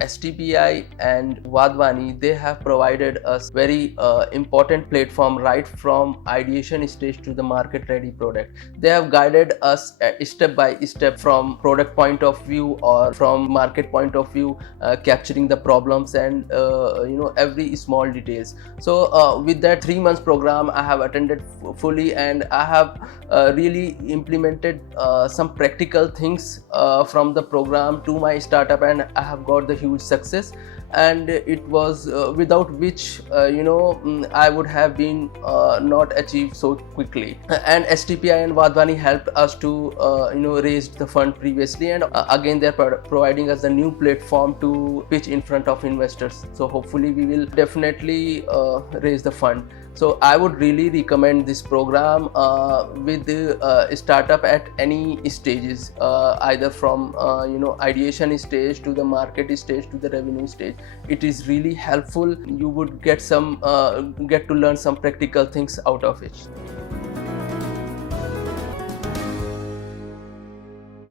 STPI and Wadhwani, they have provided us very important platform right from ideation stage to the market ready product. They have guided us step by step from product point of view or from market point of view, capturing the problems and every small details. So with that 3 months program, I have attended fully, and I have really implemented some practical things from the program to my startup, and I have got the huge success. And it was without which I would have been not achieved so quickly. And STPI and Wadhwani helped us to raise the fund previously, and again they're providing us a new platform to pitch in front of investors. So hopefully we will definitely raise the fund. So I would really recommend this program with the startup at any stages, either from ideation stage to the market stage to the revenue stage. It is really helpful. You would get to learn some practical things out of it.